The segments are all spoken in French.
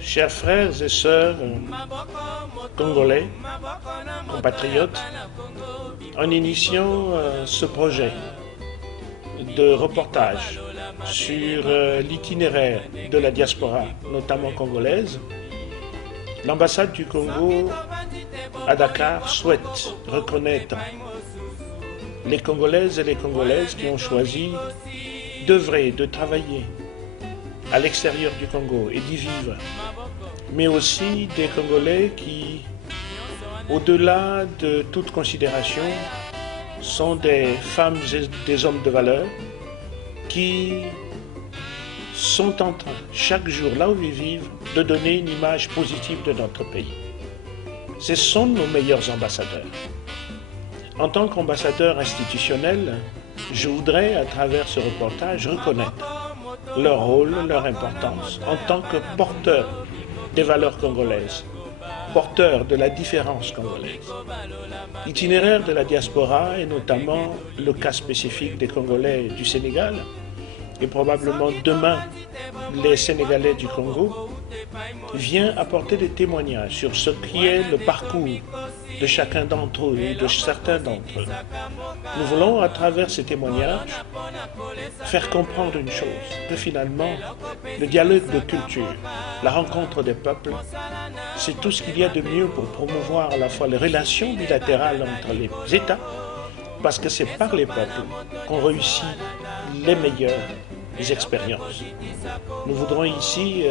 Chers frères et sœurs congolais, compatriotes, en initiant ce projet de reportage sur l'itinéraire de la diaspora, notamment congolaise, l'ambassade du Congo à Dakar souhaite reconnaître les Congolaises et les Congolaises qui ont choisi d'œuvrer, de travailler à l'extérieur du Congo et d'y vivre, mais aussi des Congolais qui, au-delà de toute considération, sont des femmes et des hommes de valeur qui sont en train, chaque jour, là où ils vivent, de donner une image positive de notre pays. Ce sont nos meilleurs ambassadeurs. En tant qu'ambassadeur institutionnel, je voudrais, à travers ce reportage, reconnaître leur rôle, leur importance en tant que porteurs des valeurs congolaises, porteurs de la différence congolaise. L'itinéraire de la diaspora, et notamment le cas spécifique des Congolais du Sénégal, et probablement demain les Sénégalais du Congo, vient apporter des témoignages sur ce qui est le parcours de chacun d'entre eux et de certains d'entre eux. Nous voulons, à travers ces témoignages, faire comprendre une chose, que finalement, le dialogue de culture, la rencontre des peuples, c'est tout ce qu'il y a de mieux pour promouvoir à la fois les relations bilatérales entre les États, parce que c'est par les peuples qu'on réussit les meilleures expériences. Nous voudrons ici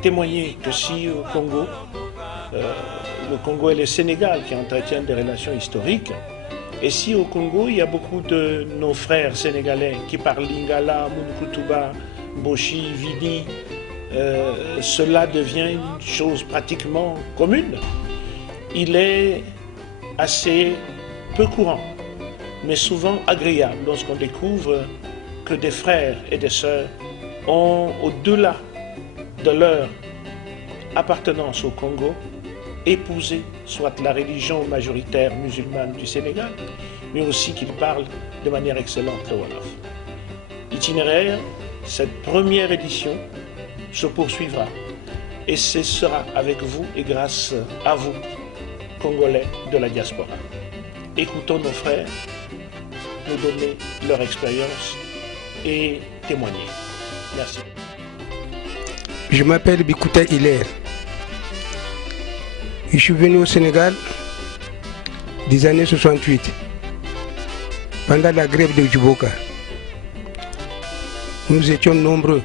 témoigner que si au Congo, le Congo et le Sénégal qui entretiennent des relations historiques, et si au Congo il y a beaucoup de nos frères sénégalais qui parlent lingala, munkutuba, boshi, vidi, cela devient une chose pratiquement commune. Il est assez peu courant, mais souvent agréable lorsqu'on découvre que des frères et des sœurs ont, au-delà de leur appartenance au Congo, épousé soit la religion majoritaire musulmane du Sénégal, mais aussi qu'ils parlent de manière excellente le Wolof. L'itinéraire, cette première édition, se poursuivra et ce sera avec vous et grâce à vous, Congolais de la diaspora. Écoutons nos frères nous donner leur expérience et témoigner. Merci. Je m'appelle Bikouta Hilaire. Je suis venu au Sénégal des années 68, pendant la grève de Djuboka. Nous étions nombreux.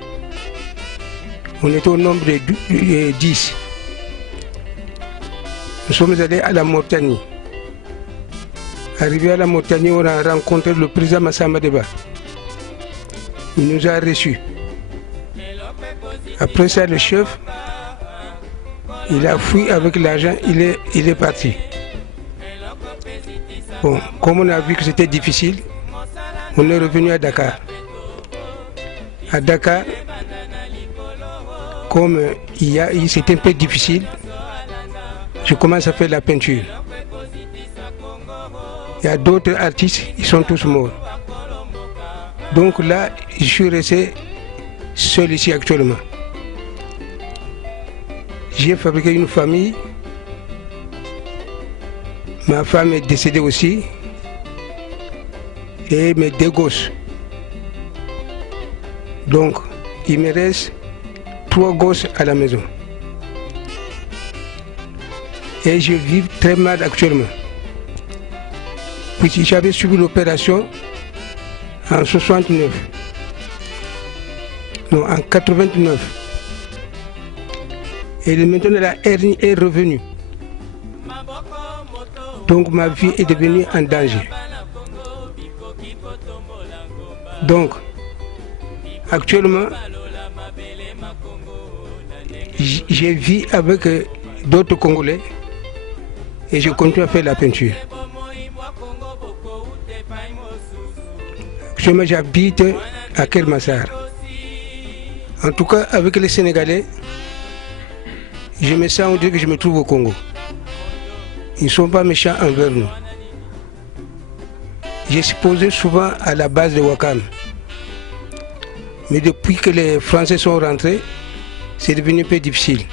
On était au nombre de 10. Nous sommes allés à la Mauritanie. Arrivé à la Mauritanie, on a rencontré le président Massamba Deba. Il nous a reçus. Après ça, le chef, il a fui avec l'argent, il est parti. Bon, comme on a vu que c'était difficile, on est revenu à Dakar. À Dakar, comme c'était un peu difficile, je commence à faire la peinture. Il y a d'autres artistes, ils sont tous morts. Donc là, je suis resté seul ici actuellement. J'ai fabriqué une famille. Ma femme est décédée aussi. Et mes 2 gosses. Donc, il me reste 3 gosses à la maison. Et je vis très mal actuellement. Puis j'avais subi l'opération en 69. Non, en 89. Et maintenant la hernie est revenue. Donc ma vie est devenue en danger. Donc, actuellement, je vis avec d'autres Congolais et je continue à faire la peinture. Actuellement, j'habite à Kermassar. En tout cas, avec les Sénégalais, je me sens, on dirait que je me trouve au Congo. Ils ne sont pas méchants envers nous. j'ai supposé souvent à la base de Ouakam. Mais depuis que les Français sont rentrés, c'est devenu un peu difficile.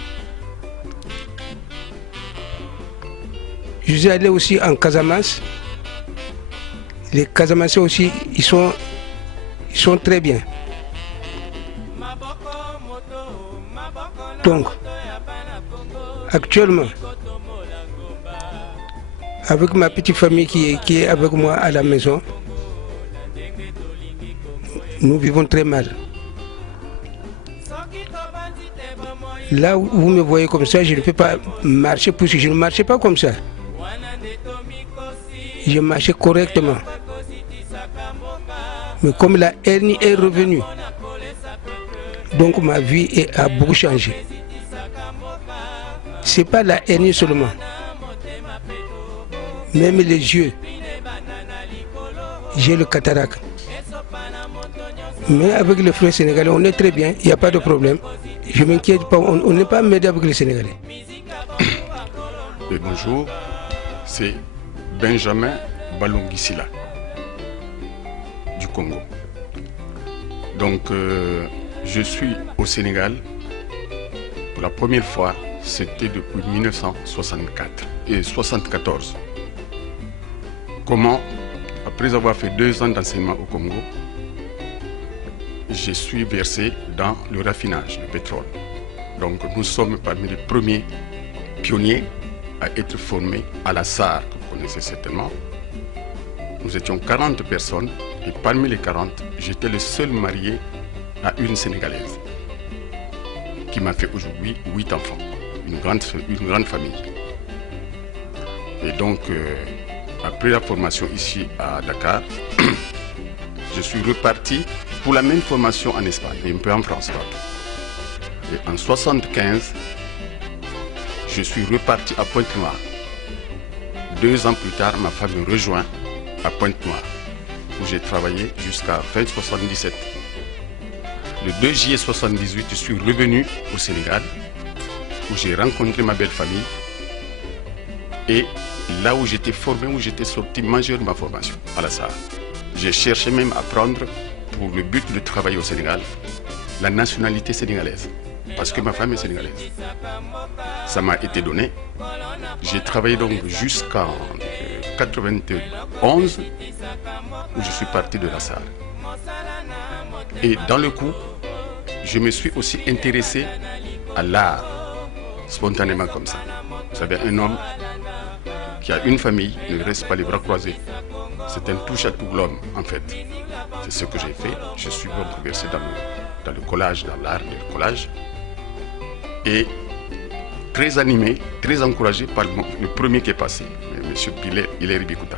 Je suis allé aussi en Casamance. Les Casamancés aussi, ils sont très bien. Donc, actuellement, avec ma petite famille qui est avec moi à la maison, nous vivons très mal. Là où vous me voyez comme ça, je ne peux pas marcher puisque je ne marchais pas comme ça. Je marchais correctement. Mais comme la hernie est revenue, donc ma vie a beaucoup changé. Ce n'est pas la hernie seulement. Même les yeux. J'ai le cataracte. Mais avec les frères sénégalais, on est très bien, il n'y a pas de problème. Je ne m'inquiète pas, on n'est pas mêlé avec les Sénégalais. Et bonjour, c'est Benjamin Balongisila du Congo. Donc, je suis au Sénégal pour la première fois, c'était depuis 1964 et 1974. Comment, après avoir fait 2 ans d'enseignement au Congo, je suis versé dans le raffinage de pétrole. Donc nous sommes parmi les premiers pionniers à être formés à la SAR, que vous connaissez certainement. Nous étions 40 personnes et parmi les 40, j'étais le seul marié à une Sénégalaise qui m'a fait aujourd'hui 8 enfants, une grande famille. Et donc, après la formation ici à Dakar, je suis reparti pour la même formation en Espagne et un peu en France. Et en 1975, je suis reparti à Pointe-Noire. 2 ans plus tard, ma femme me rejoint à Pointe-Noire, où j'ai travaillé jusqu'à fin 1977. Le 2 juillet 1978, je suis revenu au Sénégal, où j'ai rencontré ma belle famille. Et là où j'étais formé, où j'étais sorti majeur de ma formation, à la SAR. J'ai cherché même à prendre, pour le but de travailler au Sénégal, la nationalité sénégalaise, parce que ma femme est sénégalaise. Ça m'a été donné. J'ai travaillé donc jusqu'en 1991, où je suis parti de la SAR. Et dans le coup, je me suis aussi intéressé à l'art, spontanément comme ça. Vous savez, un homme qui a une famille ne reste pas les bras croisés. C'est un touche à tout l'homme, en fait. C'est ce que j'ai fait. Je suis donc versé dans le collage, dans l'art du collage. Et très animé, très encouragé par le premier qui est passé, M. Hilaire Bikouta,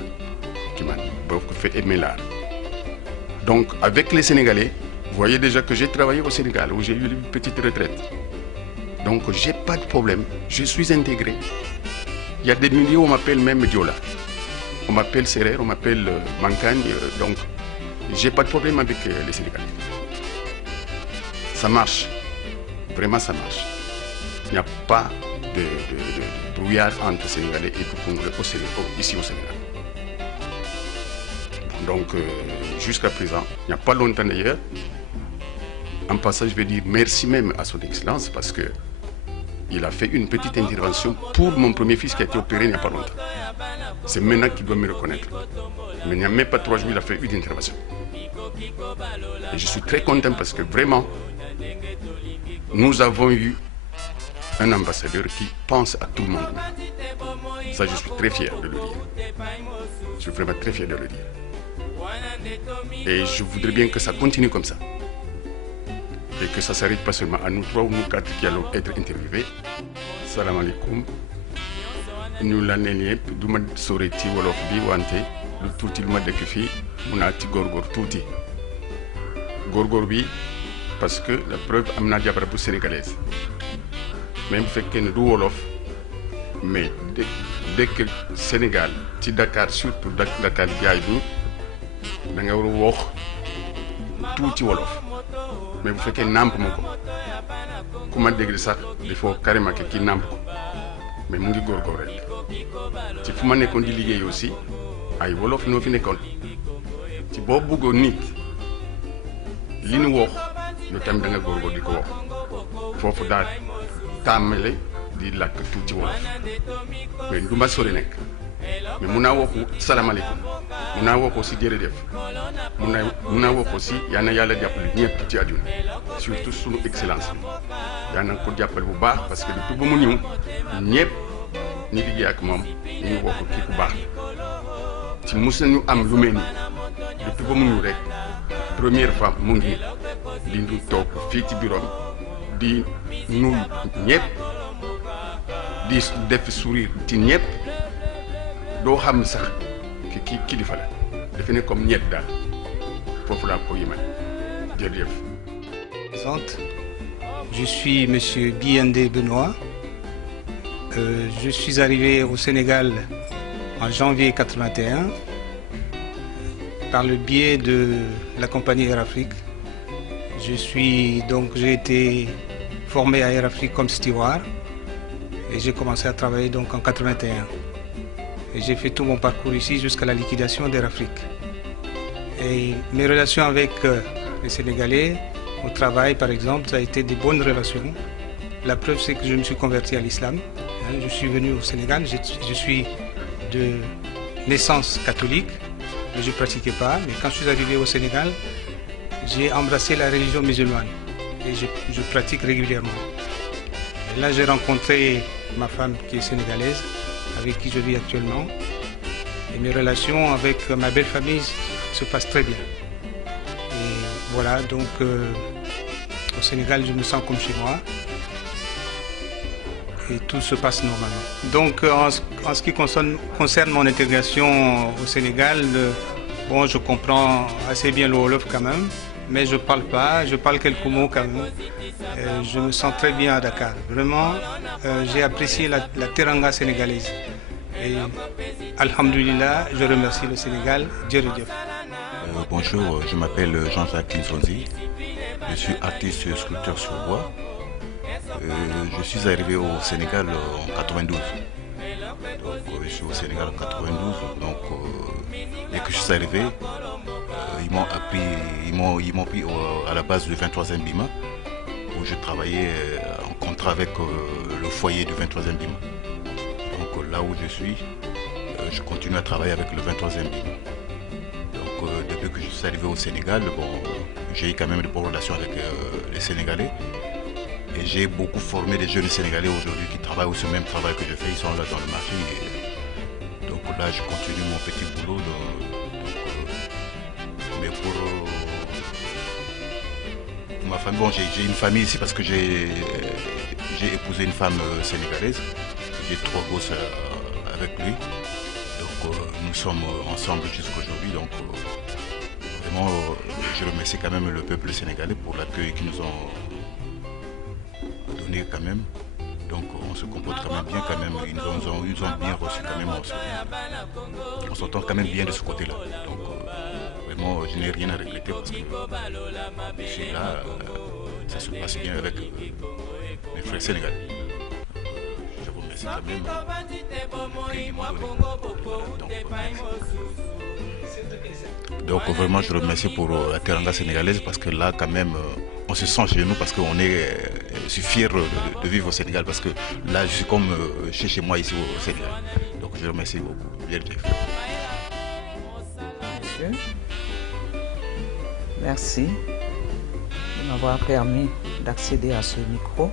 qui m'a beaucoup fait aimer l'art. Donc, avec les Sénégalais, vous voyez déjà que j'ai travaillé au Sénégal, où j'ai eu une petite retraite. Donc, j'ai pas de problème. Je suis intégré. Il y a des milieux où on m'appelle même Diola. On m'appelle Serer, on m'appelle Mankagne. Donc, j'ai pas de problème avec les Sénégalais. Ça marche. Vraiment, ça marche. Il n'y a pas de brouillard entre Sénégalais et Congolais ici au Sénégal. Donc, jusqu'à présent, il n'y a pas longtemps d'ailleurs, en passant, je vais dire merci même à son Excellence parce que il a fait une petite intervention pour mon premier fils qui a été opéré il n'y a pas longtemps. C'est maintenant qu'il doit me reconnaître. Mais il n'y a même pas 3 jours, il a fait une intervention. Et je suis très content parce que vraiment, nous avons eu un ambassadeur qui pense à tout le monde. Ça, je suis très fier de le dire. Je suis vraiment très fier de le dire. Et je voudrais bien que ça continue comme ça. Et que ça ne s'arrête pas seulement à nous 3 ou nous 4 qui allons être interviewés. Salam alaikum. Nous l'année ñëpp du ma sore ci wolof bi wante lu tuuti lu ma dëkk fii mun naa ci góorgóor tuuti góorgóor bi parce que la preuve am naa jabar bu sénégalaise même bu fekkee ne du wolof mais dëkk Sénégal ci Dakar surtout Dakar jaay bi da nga war a wax tuuti wolof mais bu fekkee nàmp ma ko ku ma dégg sax il faut carrément que kii nàmp ko mais mu ngi góorgóor rek ci fu ma nekkoon di liggéey aussi ay wolof noo fi nekkoon ci boo bëggoon nit li nu wax ñu tam da nga góorgóorlu di ko wax foofu daal tàmmale di làkk tuuti wolof mais du ma sori nekk mais mun naa waxu salaamaaleykum mun naa waxu si jërëjëf mun naa waxu si yal na yàlla jàppale ñëpp ci àdduna surtout sunu excellence bi yaa na ko jàppale bu baax parce que depuis ba mu ñëw ñëpp ñi liggéey ak moom ñu wax kii ku baax ci mus nañu am lu mel nii depuis ba mu ñëw rek première fois mu ngi di ñu toog fii ci bureau di nuyu ñëpp di def sourire ci ñëpp doo xam sax ki kilifa la dafa ne comme ñett daal foofu laa ko yemale jërëjëf. Je suis Monsieur Biendé Benoît. Je suis arrivé au Sénégal en janvier 1981 par le biais de la compagnie Air Afrique. J'ai été formé à Air Afrique comme steward et j'ai commencé à travailler donc en 1981. Et j'ai fait tout mon parcours ici jusqu'à la liquidation d'Air Afrique. Et mes relations avec les Sénégalais au travail, par exemple, ça a été des bonnes relations. La preuve, c'est que je me suis converti à l'islam. Je suis venu au Sénégal, je suis de naissance catholique, mais je ne pratiquais pas. Mais quand je suis arrivé au Sénégal, j'ai embrassé la religion musulmane et je pratique régulièrement. Et là, j'ai rencontré ma femme qui est sénégalaise, avec qui je vis actuellement. Et mes relations avec ma belle famille se passent très bien. Et voilà, donc au Sénégal, je me sens comme chez moi. Et tout se passe normalement. Donc en ce qui concerne mon intégration au Sénégal, bon, je comprends assez bien le Wolof quand même, mais je parle pas, je parle quelques mots quand même. Je me sens très bien à Dakar. Vraiment, j'ai apprécié la teranga sénégalaise. Et alhamdoulilah, je remercie le Sénégal. Djerejef. Bonjour, je m'appelle Jean-Jacques Kinsonzi. Je suis artiste et sculpteur sur bois. Je suis arrivé au Sénégal en 92. Donc, je suis au Sénégal en 92. Donc, dès que je suis arrivé, ils m'ont pris à la base du 23e BIMA, où je travaillais en contrat avec le foyer du 23e BIMA. Donc là où je suis, je continue à travailler avec le 23e BIMA. Donc depuis que je suis arrivé au Sénégal, bon, j'ai eu quand même de bonnes relations avec les Sénégalais. Et j'ai beaucoup formé des jeunes Sénégalais aujourd'hui qui travaillent au même travail que je fais. Ils sont là dans le marché. Et donc là, je continue mon petit boulot. Mais pour ma famille, bon, j'ai une famille ici parce que j'ai épousé une femme sénégalaise. J'ai 3 gosses avec lui. Donc nous sommes ensemble jusqu'aujourd'hui. Donc vraiment, je remercie quand même le peuple sénégalais pour l'accueil qu'ils nous ont donné quand même. Donc on se comporte quand même bien quand même. Ils nous ont bien reçus quand même. On s'entend quand même bien de ce côté-là. Donc vraiment, je n'ai rien à regretter parce que je suis là, ça se passe bien avec mes frères sénégalais. Je vous remercie quand même. Donc vraiment, je remercie pour la teranga sénégalaise parce que là quand même, on se sent chez nous parce qu'on est, je suis fier de vivre au Sénégal parce que là, je suis comme chez moi ici au Sénégal. Donc je remercie beaucoup. Bien, merci de m'avoir permis d'accéder à ce micro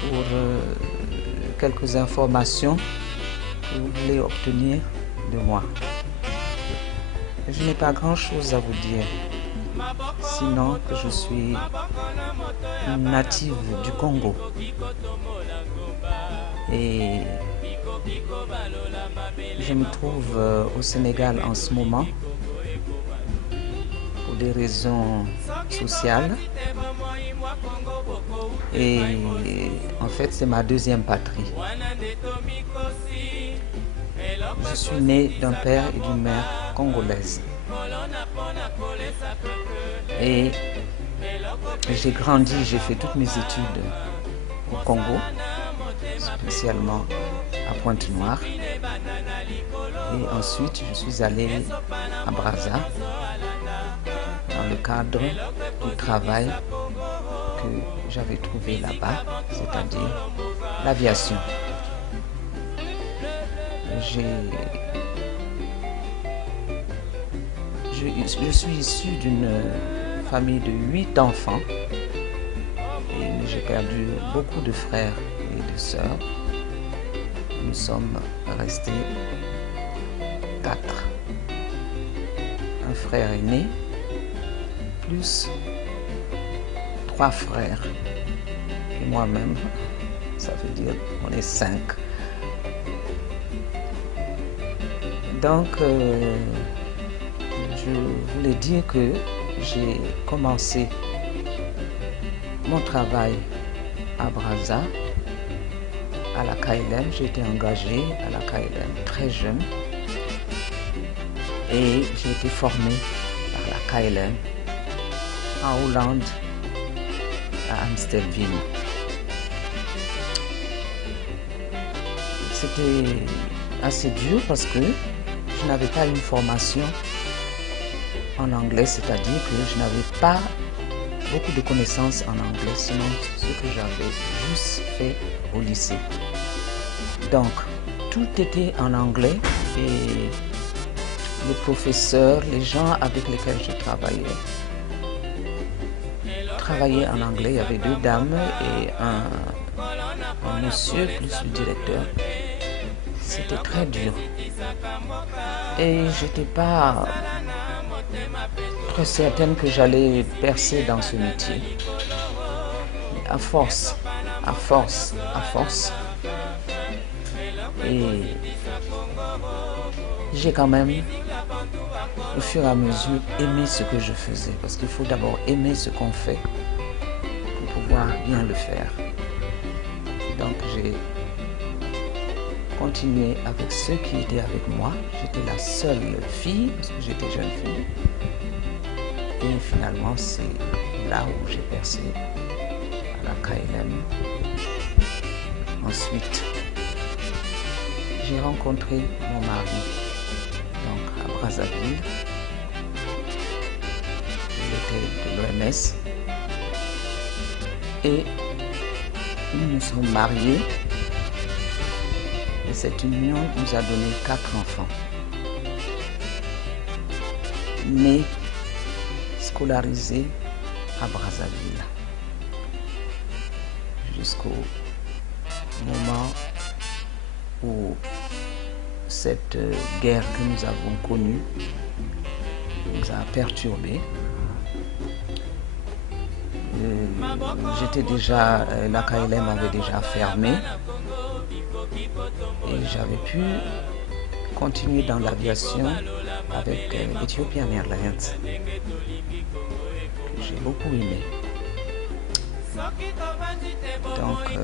pour quelques informations que vous voulez obtenir de moi. Je n'ai pas grand-chose à vous dire, sinon que je suis une native du Congo. Et je me trouve au Sénégal en ce moment pour des raisons sociales. Et en fait, c'est ma deuxième patrie. Je suis né d'un père et d'une mère congolaise. Et j'ai grandi, j'ai fait toutes mes études au Congo, spécialement à Pointe-Noire. Et ensuite, je suis allé à Brazza dans le cadre du travail que j'avais trouvé là-bas, c'est-à-dire l'aviation. Je suis issu d'une famille de 8 enfants et j'ai perdu beaucoup de frères et de sœurs. Nous sommes restés 4. Un frère aîné, plus 3 frères. Et moi-même, ça veut dire on est 5. Donc, je voulais dire que j'ai commencé mon travail à Brazza, à la KLM. J'ai été engagée à la KLM très jeune et j'ai été formée par la KLM en Hollande, à Amstelveen. C'était assez dur parce que je n'avais pas une formation en anglais, c'est-à-dire que je n'avais pas beaucoup de connaissances en anglais, sinon ce que j'avais juste fait au lycée. Donc, tout était en anglais et les professeurs, les gens avec lesquels je travaillaient en anglais. Il y avait 2 dames et un monsieur plus le directeur. C'était très dur. Et j'étais pas très certaine que j'allais percer dans ce métier. Mais à force. Et j'ai quand même, au fur et à mesure, aimé ce que je faisais. Parce qu'il faut d'abord aimer ce qu'on fait pour pouvoir bien le faire. Donc j'ai continué avec ceux qui étaient avec moi. J'étais la seule fille, parce que j'étais jeune fille. Et finalement, c'est là où j'ai percé à la KLM. Ensuite, j'ai rencontré mon mari, donc à Brazzaville. Il était de l'OMS. Et nous nous sommes mariés. Et cette union nous a donné 4 enfants. Nés, scolarisés à Brazzaville. Jusqu'au moment où cette guerre que nous avons connue nous a perturbés. La KLM avait déjà fermé et j'avais pu continuer dans l'aviation avec Ethiopian Airlines, que j'ai beaucoup aimé. Donc,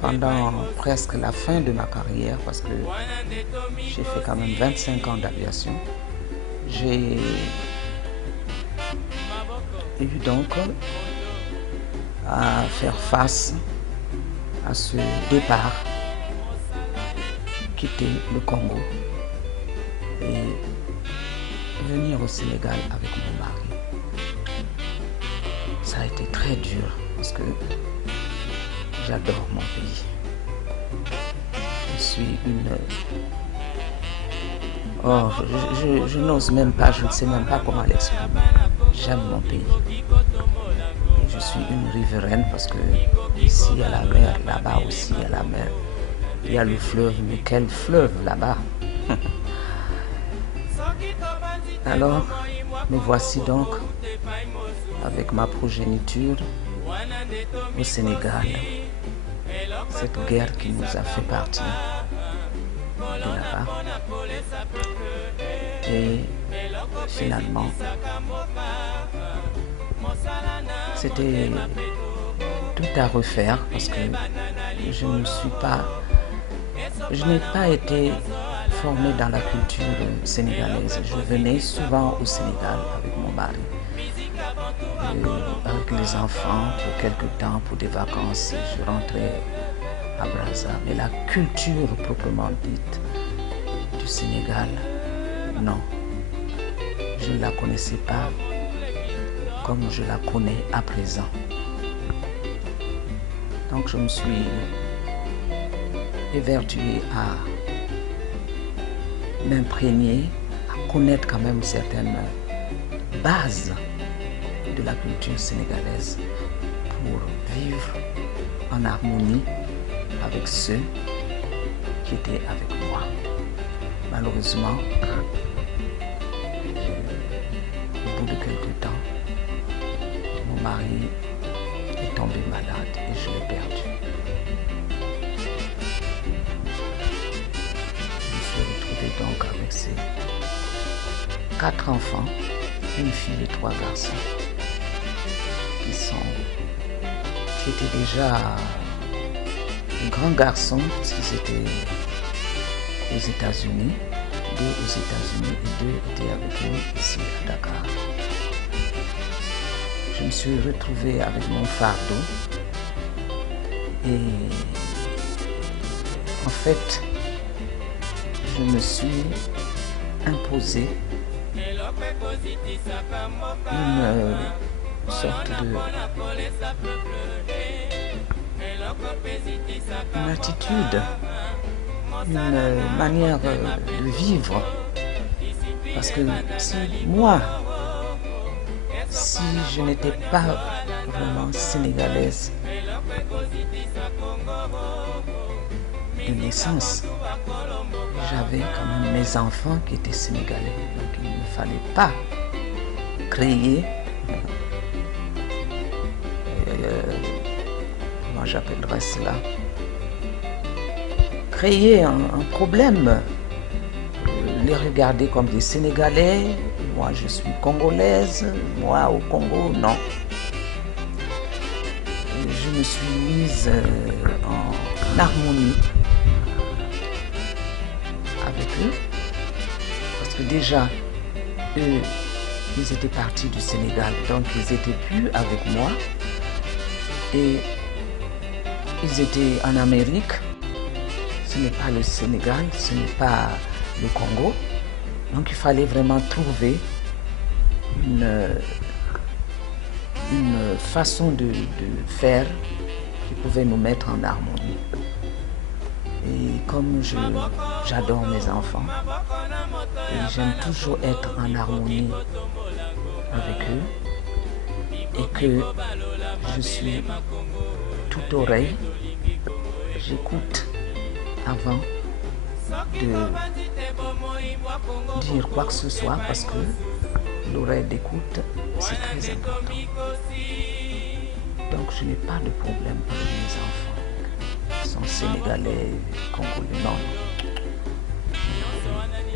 pendant presque la fin de ma carrière, parce que j'ai fait quand même 25 ans d'aviation, j'ai eu donc à faire face à ce départ, quitter le Congo et venir au Sénégal avec mon mari. Ça a été très dur parce que j'adore mon pays. Je suis je n'ose même pas, je ne sais même pas comment l'exprimer. J'aime mon pays. Et je suis une riveraine parce que ici il y a la mer, là-bas aussi il y a la mer. Il y a le fleuve, mais quel fleuve là-bas! Alors, me voici donc avec ma progéniture au Sénégal. Cette guerre qui nous a fait partir de là-bas. Et finalement, c'était tout à refaire parce que je n'ai pas été formée dans la culture sénégalaise. Je venais souvent au Sénégal avec mon mari, avec les enfants pour quelques temps, pour des vacances. Je rentrais à Brazza. Mais la culture proprement dite du Sénégal, non. Je ne la connaissais pas comme je la connais à présent. Donc je me suis évertuée à m'imprégner, à connaître quand même certaines bases de la culture sénégalaise pour vivre en harmonie avec ceux qui étaient avec moi. Malheureusement, au bout de quelques temps, mon mari est tombé malade et je l'ai perdu. Je me suis retrouvée donc avec ces 4 enfants, une fille et 3 garçons, qui étaient déjà grands garçons parce qu'ils étaient aux États-Unis, 2 aux États-Unis et 2 étaient avec nous ici à Dakar. Je me suis retrouvée avec mon fardeau et en fait, je me suis imposé une sorte une attitude, une manière de vivre. Parce que si je n'étais pas vraiment sénégalaise de naissance, j'avais quand même mes enfants qui étaient sénégalais. Donc il ne fallait pas créer, comment j'appellerais cela, créer un problème, les regarder comme des Sénégalais, moi je suis congolaise, moi au Congo, non. Je me suis mise en harmonie avec eux, parce que déjà, eux, ils étaient partis du Sénégal, donc ils n'étaient plus avec moi, et ils étaient en Amérique. Ce n'est pas le Sénégal, ce n'est pas le Congo. Donc il fallait vraiment trouver une façon de faire qui pouvait nous mettre en harmonie. Et comme j'adore mes enfants, et j'aime toujours être en harmonie avec eux, et que je suis toute oreille, j'écoute avant de dire quoi que ce soit, parce que l'oreille d'écoute, c'est très important. Donc je n'ai pas de problème avec mes enfants. Ils sont sénégalais, congolais, non.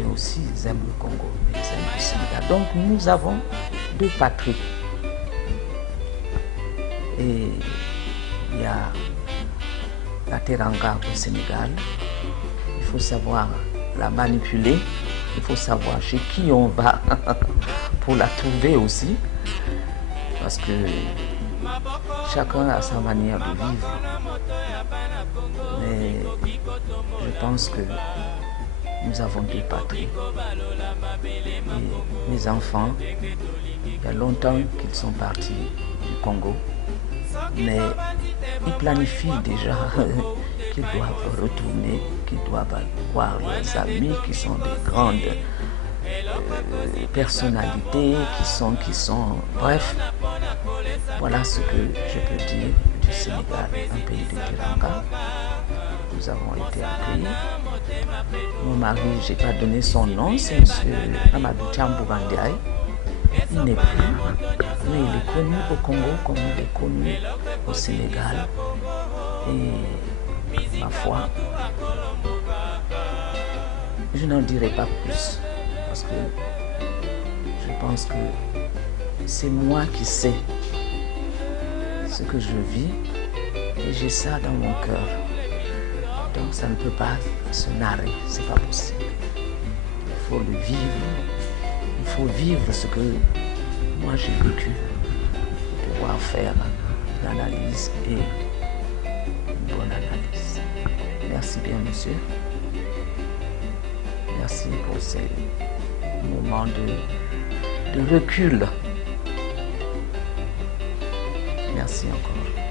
Eux aussi, ils aiment le Congo, mais ils aiment le Sénégal. Donc nous avons 2 patries. Et il y a la teranga au Sénégal. Il faut savoir la manipuler. Il faut savoir chez qui on va pour la trouver aussi. Parce que chacun a sa manière de vivre. Mais je pense que nous avons 2 patries. Et mes enfants, il y a longtemps qu'ils sont partis du Congo. Mais ils planifient déjà qu'ils doivent retourner, qu'ils doivent voir leurs amis qui sont des grandes personnalités, qui sont... Bref, voilà ce que je peux dire du Sénégal, un pays de teranga. Nous avons été accueillis. Mon mari, je n'ai pas donné son nom, c'est M. Amadou Tchamboubandiaï. Il n'est plus, mais il est connu au Congo comme il est connu au Sénégal. Et ma foi, je n'en dirai pas plus, parce que je pense que c'est moi qui sais ce que je vis, et j'ai ça dans mon cœur. Donc ça ne peut pas se narrer, c'est pas possible. Il faut le vivre. Il faut vivre ce que moi j'ai vécu pour pouvoir faire une analyse et une bonne analyse. Merci bien, monsieur. Merci. merci pour ces moments de recul. Merci encore.